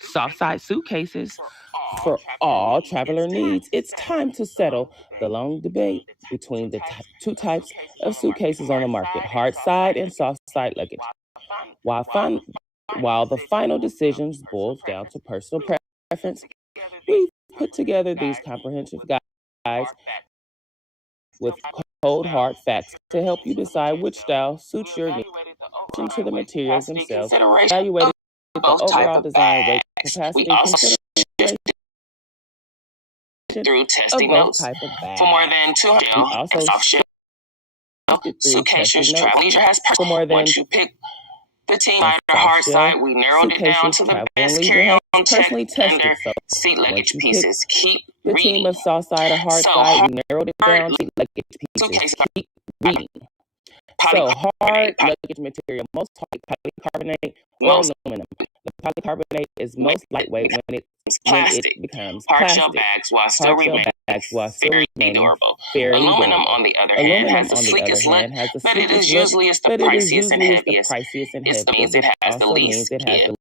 soft side suitcases for all traveler needs. It's time to settle the long debate between the two types of suitcases on the market: hard side and soft side luggage. While while the final decisions boils down to personal preference, we've put together these comprehensive guides with cold hard facts to help you decide which style suits your needs. Into the materials themselves, evaluated the overall design, weight, capacity, consideration through testing of both notes type of bags. for more than 200 We also soft shell suitcases. Travel Leisure has for more than once you pick the team side or hard side, we narrowed it down to the best carry-on personally tested. under seat luggage pieces. Keep the reading. team of soft side or hard side, we narrowed it down to luggage pieces. Suitcases Keep reading. So hard luggage material, most polycarbonate or aluminum. The polycarbonate is most lightweight when it becomes hard plastic. shell bags while still remaining very durable. Aluminum, on the other hand, has the sleekest look, but it is usually the priciest and heaviest. It means it has the least give.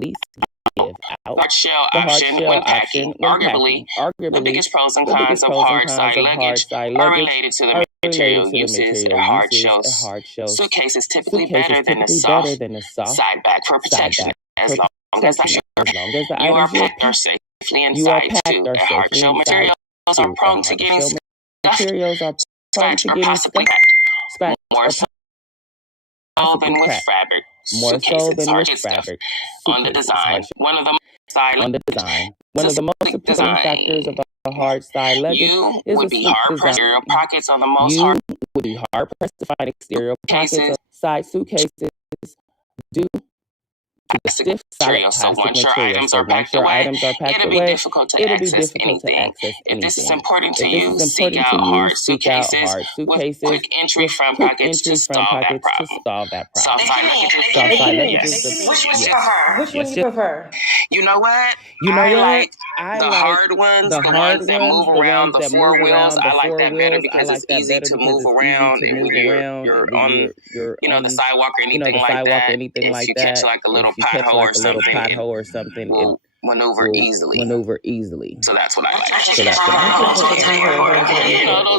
Hard shell option, when packing, arguably the biggest pros and cons of hard side luggage are related to the material uses. A hard shell suitcase is typically better than a soft side bag for protection, as long as you are packed or safely inside too. Hard shell materials are prone to getting scuffed, scratched, or possibly cracked. More so than with fabric. Suitcases are good stuff. On the design, one of the most important factors of a hard side luggage you would be hard pressed your pockets on the most hard. Would be hard pressed to find exterior pockets of side suitcases due to the stiff material. So once your items are packed away, it'll be difficult to access anything. If this is important to you, seek out hard suitcases with quick entry front pockets to solve that problem. Soft side luggages. Which one you prefer? You know what? I like the hard ones, the ones that move around, the four wheels. I like that better because it's easy to move around, and when you're on, the sidewalk or anything like that, if you catch like a little pothole or something, it will maneuver easily. So that's what I like.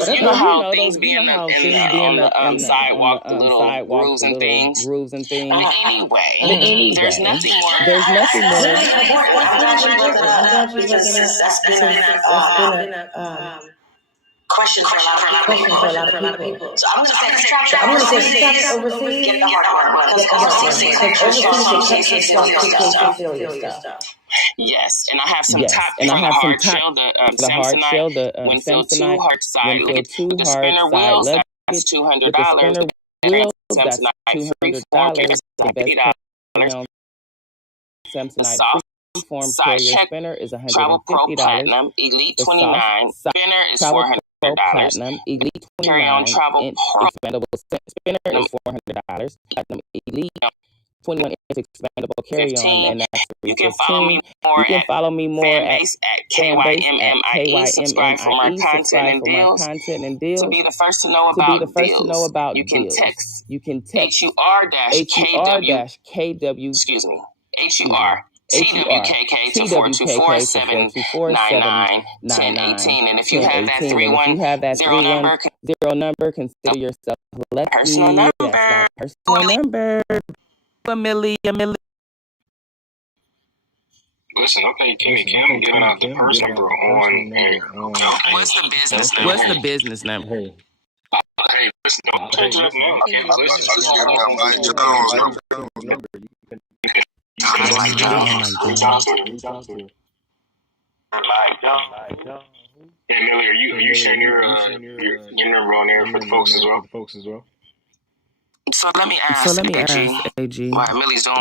You know how things be on the sidewalk, the little grooves and things. But anyway, there's nothing more. I'm glad you brought that up. Question for a lot of people. So I'm going to say travel overseas, get the hard one. Because overseas they stuff. Yes, and I have some top for the hard shell, the Samsonite Winfield 2 hard side luggage with the spinner wheels. That's $200. Samsonite freeform carries $50. Samsonite freeform side check spinner is $150. Travel Pro Platinum Elite 29 spinner is $400. Platinum Elite 29 carry on Travel Pro expandable spinner is $400. Platinum Elite 21 inch expandable carry on, and that's you can follow me more at KYMMIE. Subscribe for more content and deals. To be the first to know about deals, you can text HUR-KW. Excuse me, HUR. TWKK to 424-799-1018. And if you have that 310 number, consider yourself lucky. Personal number. Millie. Listen, okay, Kimmy, Kim giving out the purse number on air. What's the business number? Hey, listen, don't change it up now, Kim. Hey, Millie, are you sharing your number on air for the folks as well? So let me ask AG, while Millie's doing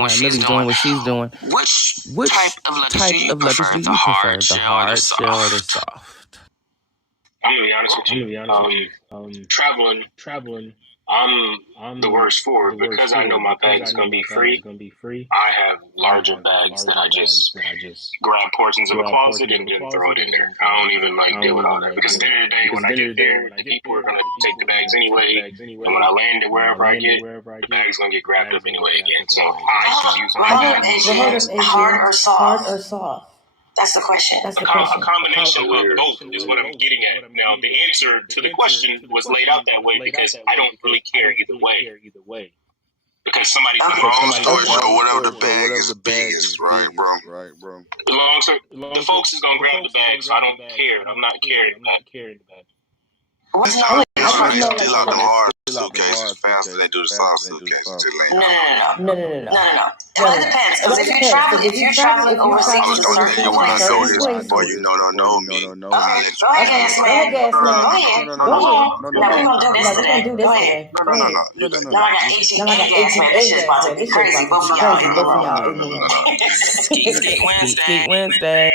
what she's doing, which type of luggage do you prefer, the hard shell or the soft? I'm gonna be honest with you. Traveling I'm the worst for it because I know my bag is gonna be free. I have larger bags that I just grab portions of a closet and then throw it in there. I don't even deal with all that because at the end of the day, when I get there, the people are gonna take the bags anyway, and when I land it wherever I get, the bag's gonna get grabbed up anyway again. So I just use my bags. Hard or soft? Hard or soft? That's the question. A combination of both is what I'm getting at. Now, the answer to the question was laid out that way because I don't really care either way. Because somebody's whatever the bag is biggest, right, bro? The folks is gonna grab the bag, so I don't care. I'm not carrying the bag. They steal out them hard suitcases faster than they do the soft suitcases. No. Well, it depends. Because if you're traveling overseas, you want to know this before you know me. Go ahead, gas man. Go ahead. Now we're gonna do this today. Go ahead. Now I got 18 gas man. This shit's about to be crazy. Both of y'all. Skeet Wednesday.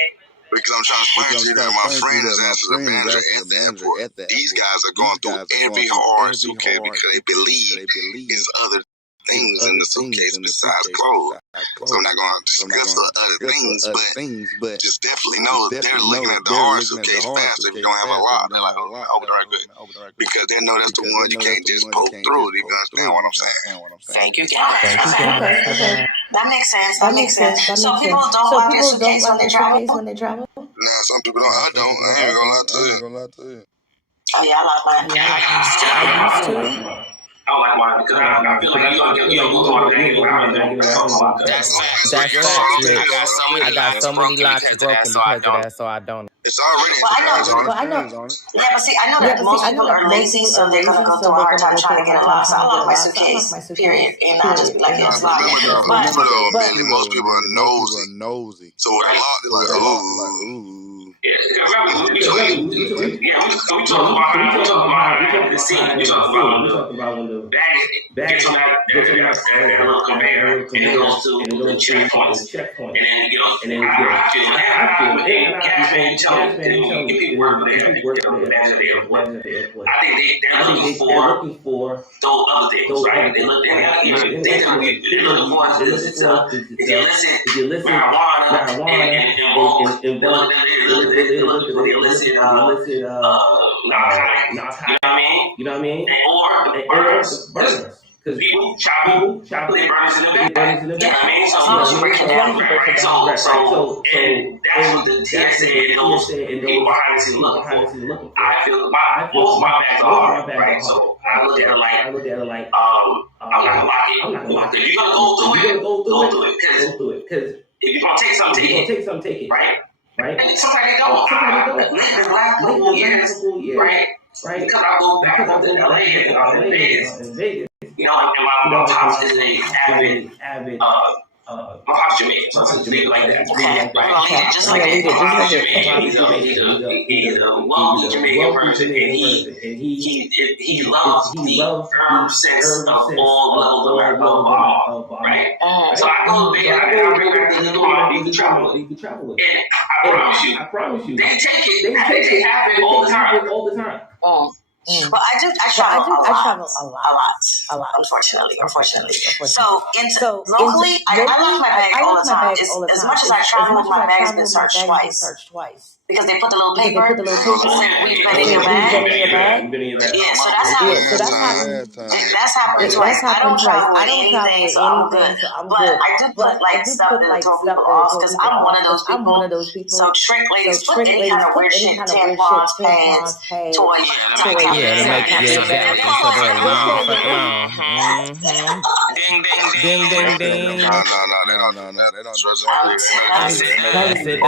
Because I'm trying to explain to you that my friend is actually the manager at the airport. These guys are going through every hard suitcase because they believe it's other things in the suitcase besides clothes. So I'm not going to discuss the other things, but just definitely know they're looking at the hard suitcase fast if you don't have a lot. They're like, oh, right, good. Because they know that's the one you can't just poke through. You understand what I'm saying? Thank you. Okay. That makes sense. So people don't lock their suitcase when they travel? Nah, some people don't. I don't. I ain't gonna lie to you. Oh yeah, I lock mine. I used to. I don't like mine because I feel like you're going to That's facts, Rich. I got so many locks broken because of that, so I don't. It's already I know. Yeah, but see, I know that most people are lazy, so they're gonna go through a hard time trying to get a lock. So I lock my suitcase, period, and I'll just be like, it's locked. Remember though, Billy, most people are nosy. So with a lock, they're like, ooh. We talk about the scene. We talk about when the bag gets on that little conveyor and it goes to the checkpoints. And then, I feel gas man, tell me, people work there, bags at the airport. I think they're looking for those other things, right? They're looking for if you listen marijuana and they look for the illicit narcotics. You know what I mean? Or burners. Because people chop they burners in the bag. You know what I mean? So and that's what the TSA and those people behind the scenes looking for. I feel most of my bags are hard, right? So I look at it like I'm not gonna lock it. If you're gonna go through it. Because if you're gonna take something, take it. Right? And sometimes they don't. Living black couple years, right? Because I go back up to LA and in Vegas. And my pops is an avid my pop's Jamaican, so I'm Jamaican like that. Right? Just like that. He's a wealthy Jamaican person, and he loves the herb sense of all levels of alcohol, right? So I go there, I bring back the little one you can travel with. And I promise you, they take it, have it all the time. But I travel a lot. Unfortunately. So locally, I lock my bag all the time. As much as I travel, my bag's been searched twice. Because they put the little paper. We've been in your bag. Yeah, so that's happened twice. I don't travel with anything, so I'm good. But I do put like stuff that throw people off because I'm one of those people. So trick ladies put any kind of weird shit, tampons, pads, toys. Yeah, to make it exactly. So they'll leave you the fuck alone. Ding. No, they don't trust me. Yes, it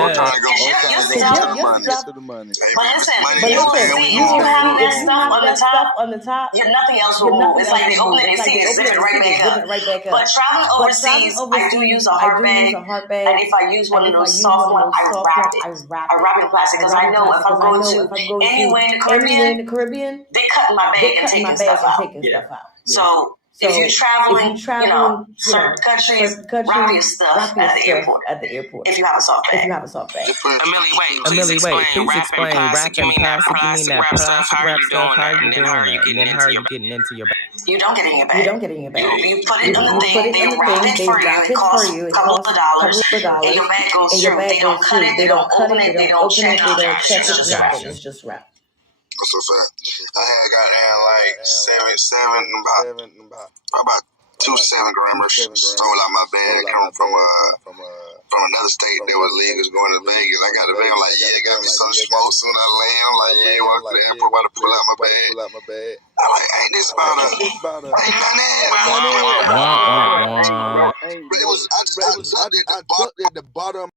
does. To the money. But listen, you have that stuff on the top. Nothing else will move. It's like they open it and see it, zip it right back up. But traveling overseas, I do use a hard bag. And if I use one of those soft ones, I wrap it. I wrap it in plastic because I know if I'm going to anywhere in the Caribbean, they cut in my bag and taking stuff out. So if you're traveling, certain countries, wrap your stuff at the airport. If you have a soft bag. Amelie, wait. Please explain wrapping plastic. You mean that plastic wrap stuff? How are you doing that? And then how are you getting into your bag? You don't get it in your bag. You put it on the thing. They wrap it for you. It costs a couple of dollars. And your bag goes through. They don't cut it. They don't open it. They don't check it. It's just wrapped. It's just wrapped. That's so fat. I had got down like about 2 7-grammers stole out my bag. Come from another state that was legal going to Vegas. I got the bag. I'm like, yeah, it got me so smoked soon I land. I'm like, yeah, walk to the airport, about to pull out my bag. I'm like, ain't this about a ain't nothing. But it was I ducked at the bottom.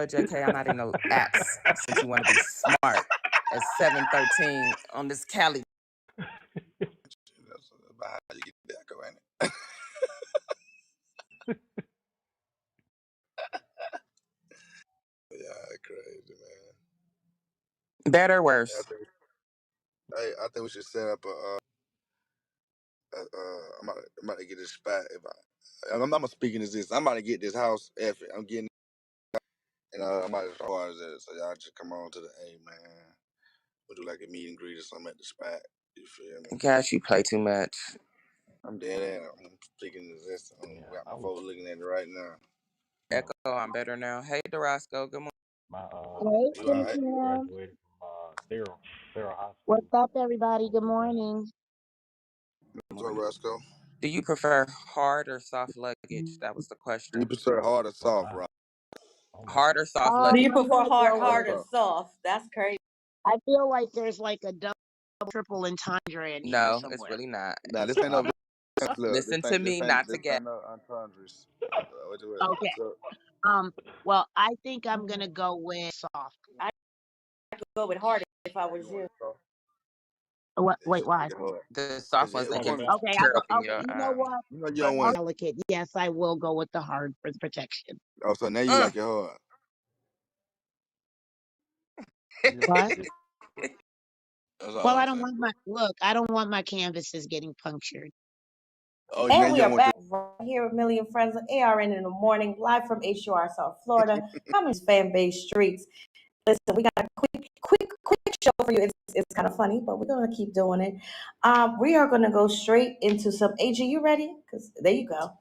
JK, I'm not in no apps since you want to be smart at 7:13 on this Cali. That's about how you get back, ain't it? Yeah, crazy, man. Better or worse? I think we should set up a. I'm about to get this spot. I'm not speaking as this. I'm about to get this house. I'm getting, and I'm about to start it. So y'all just come on to the man. We'll do like a meet and greet or something at the spot. You feel me? Gosh, you play too much. I'm dead at. I'm speaking as this. I got my folks looking at it right now. Echo, I'm better now. Hey, Dorasco, good morning. Hey, Cynthia. Sterile High School. What's up, everybody? Good morning. What's up, Roscoe? Do you prefer hard or soft luggage? That was the question. You prefer hard or soft, right? Hard or soft Do luggage? you prefer hard hard or soft? That's crazy. I feel like there's like a double, triple entendre in here No, somewhere. it's really not. Nah, this ain't no. Listen to me, not to get. No entendres. Okay. Well, I think I'm gonna go with soft. I could go with hard if I was you. What? Wait, why? The soft ones that can Okay, tear open okay. your. You know what? You know you don't want. Delicate. Yes, I will go with the hard for the protection. Oh, so now you like it hard. What? Well, I don't saying. want my look. I don't want my canvases getting punctured. Oh, And we are back right here with Million Friends on ARN in the morning, live from HUR South Florida, Commons Fan Base Streets. Listen, we got a quick show for you. It's kind of funny, but we're gonna keep doing it. We are gonna go straight into some AG. You ready? Because there you go.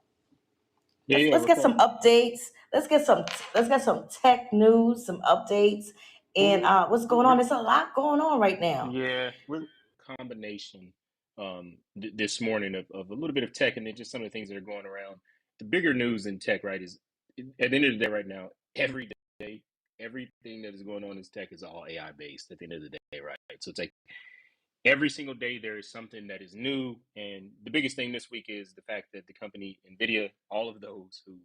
Let's get some updates. Let's get some tech news, some updates, and what's going on. There's a lot going on right now. Yeah, we're combination this morning of a little bit of tech and then just some of the things that are going around. The bigger news in tech, right, is at the end of the day right now, every day everything that is going on in tech is all AI based at the end of the day, right? So it's like every single day there is something that is new, and the biggest thing this week is the fact that the company Nvidia, all of those who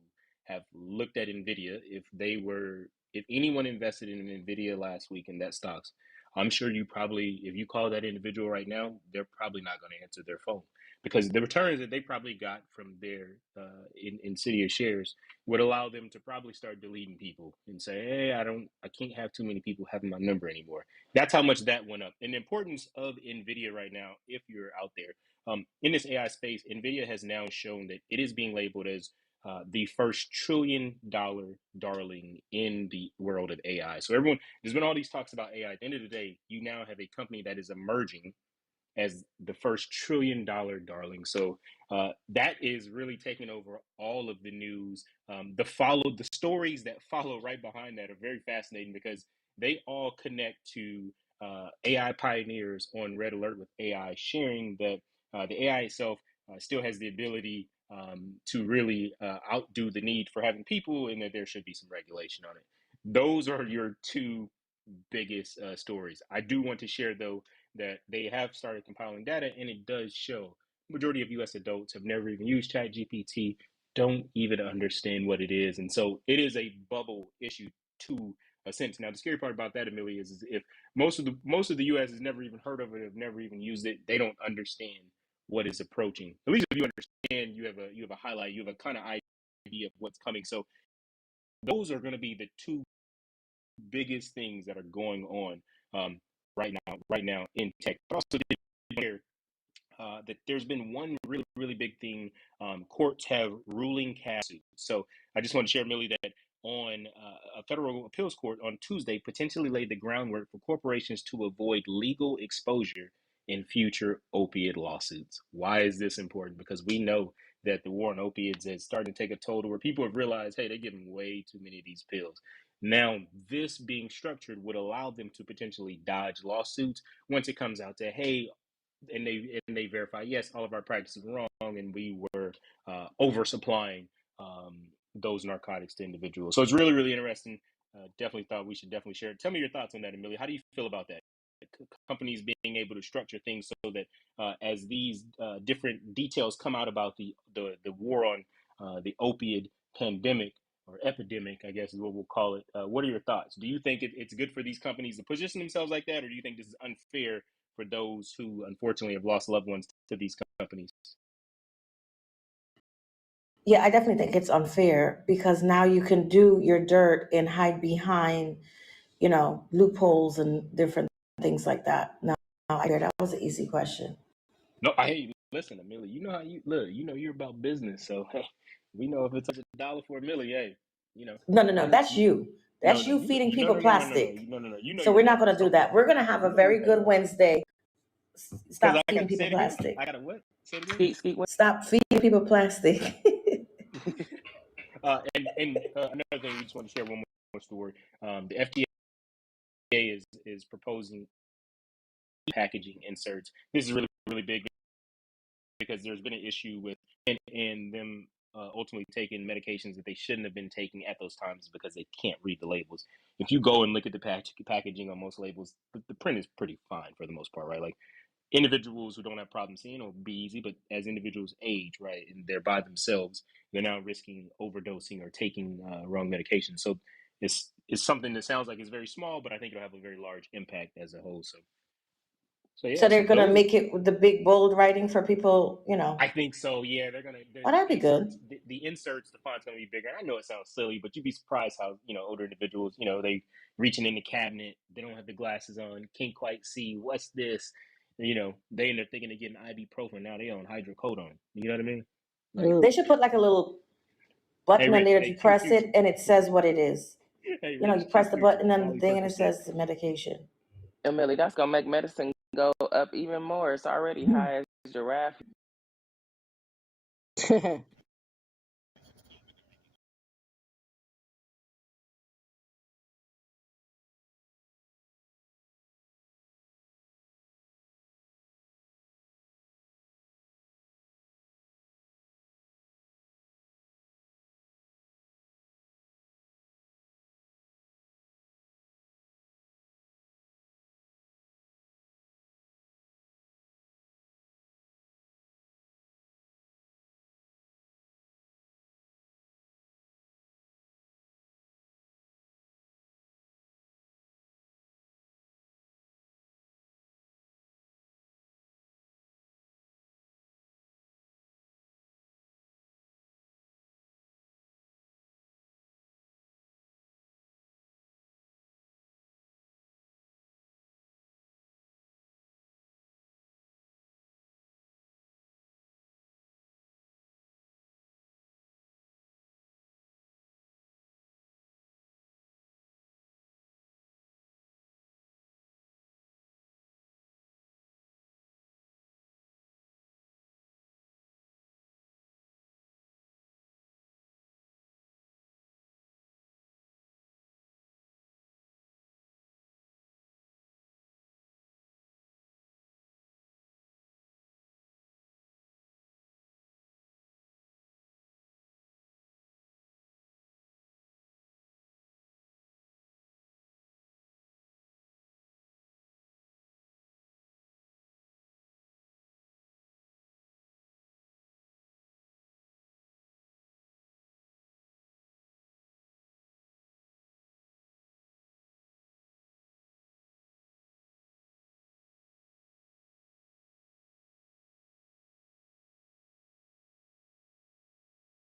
have looked at Nvidia, if anyone invested in Nvidia last week in that stocks, I'm sure you probably, if you call that individual right now, they're probably not going to answer their phone, because the returns that they probably got from their Nvidia shares would allow them to probably start deleting people and say, hey, I can't have too many people having my number anymore. That's how much that went up. And the importance of NVIDIA right now, if you're out there, in this AI space, NVIDIA has now shown that it is being labeled as the first $1 trillion darling in the world of AI. So there's been all these talks about AI. At the end of the day, you now have a company that is emerging as the first $1 trillion darling. So that is really taking over all of the news. The stories that follow right behind that are very fascinating, because they all connect to AI pioneers on Red Alert with AI, sharing that the AI itself still has the ability to really outdo the need for having people, and that there should be some regulation on it. Those are your two biggest stories. I do want to share, though, that they have started compiling data, and it does show majority of U.S. adults have never even used ChatGPT, don't even understand what it is, and so it is a bubble issue to a sense. Now, the scary part about that, Amelia, is if most of the U.S. has never even heard of it, have never even used it, they don't understand what is approaching. At least if you understand, you have a highlight, you have a kind of idea of what's coming. So those are going to be the two biggest things that are going on right now in tech. But also that there's been one really, really big thing. Courts have ruling cases. So I just want to share, Millie, that on a federal appeals court on Tuesday potentially laid the groundwork for corporations to avoid legal exposure in future opiate lawsuits. Why is this important? Because we know that the war on opiates is starting to take a toll to where people have realized, hey, they're giving way too many of these pills. Now, this being structured would allow them to potentially dodge lawsuits once it comes out to, hey, and they verify, yes, all of our practices were wrong, and we were oversupplying those narcotics to individuals. So it's really, really interesting. Definitely thought we should definitely share it. Tell me your thoughts on that, Amelia. How do you feel about that? Companies being able to structure things so that as these different details come out about the war on the opiate pandemic or epidemic, I guess is what we'll call it. What are your thoughts? Do you think it's good for these companies to position themselves like that, or do you think this is unfair for those who unfortunately have lost loved ones to these companies? Yeah, I definitely think it's unfair, because now you can do your dirt and hide behind, loopholes and different things like that. Now, I hear that was an easy question. No, listen, Amelia, you know how you look, you're about business. So, hey, we know if it's $1 for Amelia, hey, No, that's you. That's you feeding people plastic. No. So we're not going to do that. We're going to have a very good Wednesday. Because Stop I feeding got to say people it again. plastic. I got to what? Say it again. Stop feeding people plastic. And another thing, we just want to share one more story. The FDA is proposing packaging inserts. This is really, really big, because there's been an issue with and them ultimately taking medications that they shouldn't have been taking at those times because they can't read the labels. If you go and look at the packaging on most labels, the print is pretty fine for the most part, right? Like, individuals who don't have problems seeing will be easy, but as individuals age, right, and they're by themselves, they're now risking overdosing or taking wrong medication. So it's something that sounds like it's very small, but I think it'll have a very large impact as a whole. So yeah. So they're going to make it with the big bold writing for people, I think so. Yeah, they're gonna. Oh, that'd be good. The inserts, the font's gonna be bigger. And I know it sounds silly, but you'd be surprised how older individuals, they reaching in the cabinet, they don't have the glasses on, can't quite see what's this. They end up thinking they're getting ibuprofen. Now they on hydrocodone. You know what I mean? Like, they should put like a little button Hey, in there that you press it and it says what it is. Hey, you press the button on the thing and it says the medication. Emily, that's gonna make medicine go up even more. It's already high as giraffe.